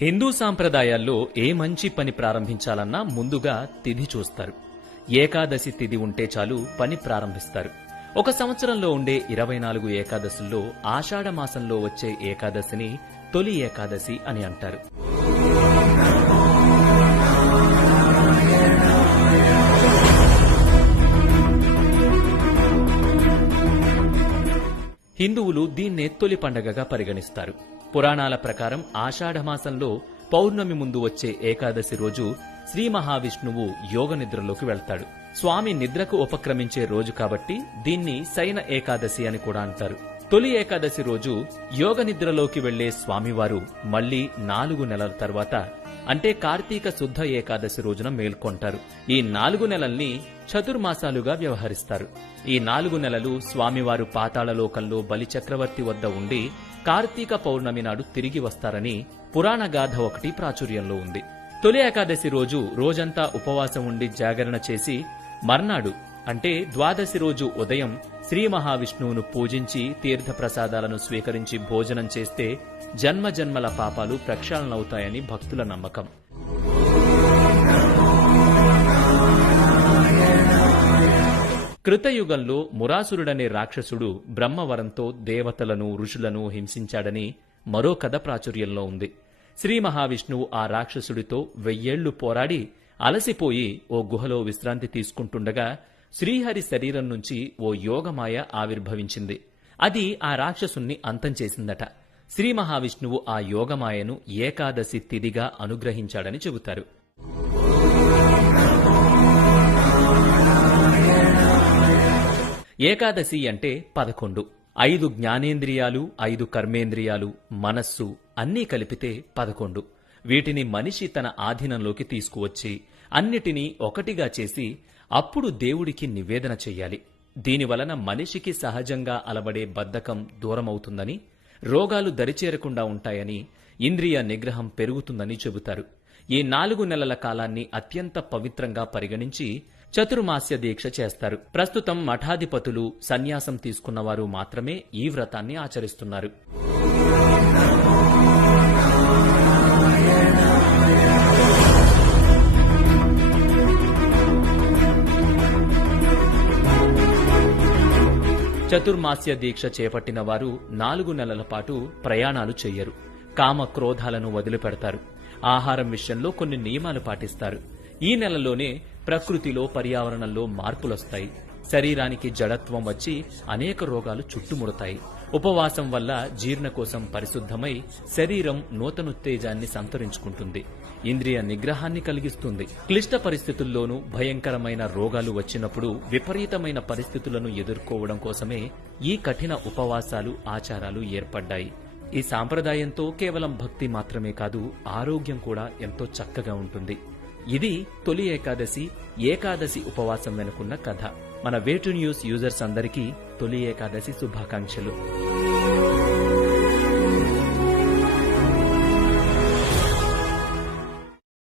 హిందూ సాంప్రదాయాల్లో ఏ మంచి పని ప్రారంభించాలన్నా ముందుగా తిథి చూస్తారు. ఏకాదశి తిథి ఉంటే చాలు పని ప్రారంభిస్తారు. ఒక సంవత్సరంలో ఉండే ఇరవై నాలుగు ఏకాదశుల్లో ఆషాఢ మాసంలో వచ్చే ఏకాదశిని తొలి ఏకాదశి అని అంటారు. హిందువులు దీన్నే తొలి పండగగా పరిగణిస్తారు. పురాణాల ప్రకారం ఆషాఢమాసంలో పౌర్ణమి ముందు వచ్చే ఏకాదశి రోజు శ్రీ మహావిష్ణువు యోగ నిద్రలోకి వెళ్తాడు. స్వామి నిద్రకు ఉపక్రమించే రోజు కాబట్టి దీన్ని శయన ఏకాదశి అని కూడా అంటారు. తొలి ఏకాదశి రోజు యోగ నిద్రలోకి వెళ్ళే స్వామివారు మళ్ళీ నాలుగు నెలల తర్వాత అంటే కార్తీక శుద్ధ ఏకాదశి రోజున మేల్కొంటారు. ఈ నాలుగు నెలల్ని చతుర్మాసాలుగా వ్యవహరిస్తారు. ఈ నాలుగు నెలలు స్వామివారు పాతాళలోకంలో బలిచక్రవర్తి వద్ద ఉండి కార్తీక పౌర్ణమి నాడు తిరిగి వస్తారని పురాణ గాథ ఒకటి ప్రాచుర్యంలో ఉంది. తొలి ఏకాదశి రోజు రోజంతా ఉపవాసం ఉండి జాగరణ చేసి మర్నాడు అంటే ద్వాదశి రోజు ఉదయం శ్రీ మహావిష్ణువును పూజించి తీర్థ ప్రసాదాలను స్వీకరించి భోజనం చేస్తే జన్మ జన్మల పాపాలు ప్రక్షాళనవుతాయని భక్తుల నమ్మకం. కృతయుగంలో మురాసురుడనే రాక్షసుడు బ్రహ్మవరంతో దేవతలను ఋషులను హింసించాడని మరో కథ ప్రాచుర్యంలో ఉంది. శ్రీ మహావిష్ణువు ఆ రాక్షసుడితో వెయ్యేళ్ళు పోరాడి అలసిపోయి ఓ గుహలో విశ్రాంతి తీసుకుంటుండగా శ్రీహరి శరీరం నుంచి ఓ యోగమాయ ఆవిర్భవించింది. అది ఆ రాక్షసుణ్ణి అంతం చేసిందట. శ్రీ మహావిష్ణువు ఆ యోగమాయను ఏకాదశి తిథిగా అనుగ్రహించాడని చెబుతారు. ఏకాదశి అంటే పదకొండు. ఐదు జ్ఞానేంద్రియాలు ఐదు కర్మేంద్రియాలు మనస్సు అన్నీ కలిపితే పదకొండు. వీటిని మనిషి తన ఆధీనంలోకి తీసుకువచ్చి అన్నిటినీ ఒకటిగా చేసి అప్పుడు దేవుడికి నివేదన చెయ్యాలి. దీనివలన మనిషికి సహజంగా అలవడే బద్ధకం దూరమవుతుందని రోగాలు దరిచేరకుండా ఉంటాయని ఇంద్రియ నిగ్రహం పెరుగుతుందని చెబుతారు. ఈ నాలుగు నెలల కాలాన్ని అత్యంత పవిత్రంగా పరిగణించి చతుర్మాస్య దీక్ష చేస్తారు. ప్రస్తుతం మఠాధిపతులు సన్యాసం తీసుకున్నవారు మాత్రమే ఈ వ్రతాన్ని ఆచరిస్తున్నారు. చతుర్మాస్య దీక్ష చేపట్టిన వారు నాలుగు నెలల పాటు ప్రయాణాలు చెయ్యరు. కామ క్రోధాలను వదిలిపెడతారు. ఆహారం విషయంలో కొన్ని నియమాలు పాటిస్తారు. ఈ నెలలోనే ప్రకృతిలో పర్యావరణంలో మార్పులొస్తాయి. శరీరానికి జడత్వం వచ్చి అనేక రోగాలు చుట్టుముడతాయి. ఉపవాసం వల్ల జీర్ణ కోసం పరిశుద్ధమై శరీరం నూతనుత్తేజాన్ని సంతరించుకుంటుంది. ఇంద్రియ నిగ్రహాన్ని కలిగిస్తుంది. క్లిష్ట పరిస్థితుల్లోనూ భయంకరమైన రోగాలు వచ్చినప్పుడు విపరీతమైన పరిస్థితులను ఎదుర్కోవడం కోసమే ఈ కఠిన ఉపవాసాలు ఆచారాలు ఏర్పడ్డాయి. ఈ సాంప్రదాయంతో కేవలం భక్తి మాత్రమే కాదు ఆరోగ్యం కూడా ఎంతో చక్కగా ఉంటుంది. ఇది తొలి ఏకాదశి ఏకాదశి ఉపవాసం వెనుకున్న కథ. మన వేటు న్యూస్ యూజర్స్ అందరికీ తొలి ఏకాదశి శుభాకాంక్షలు.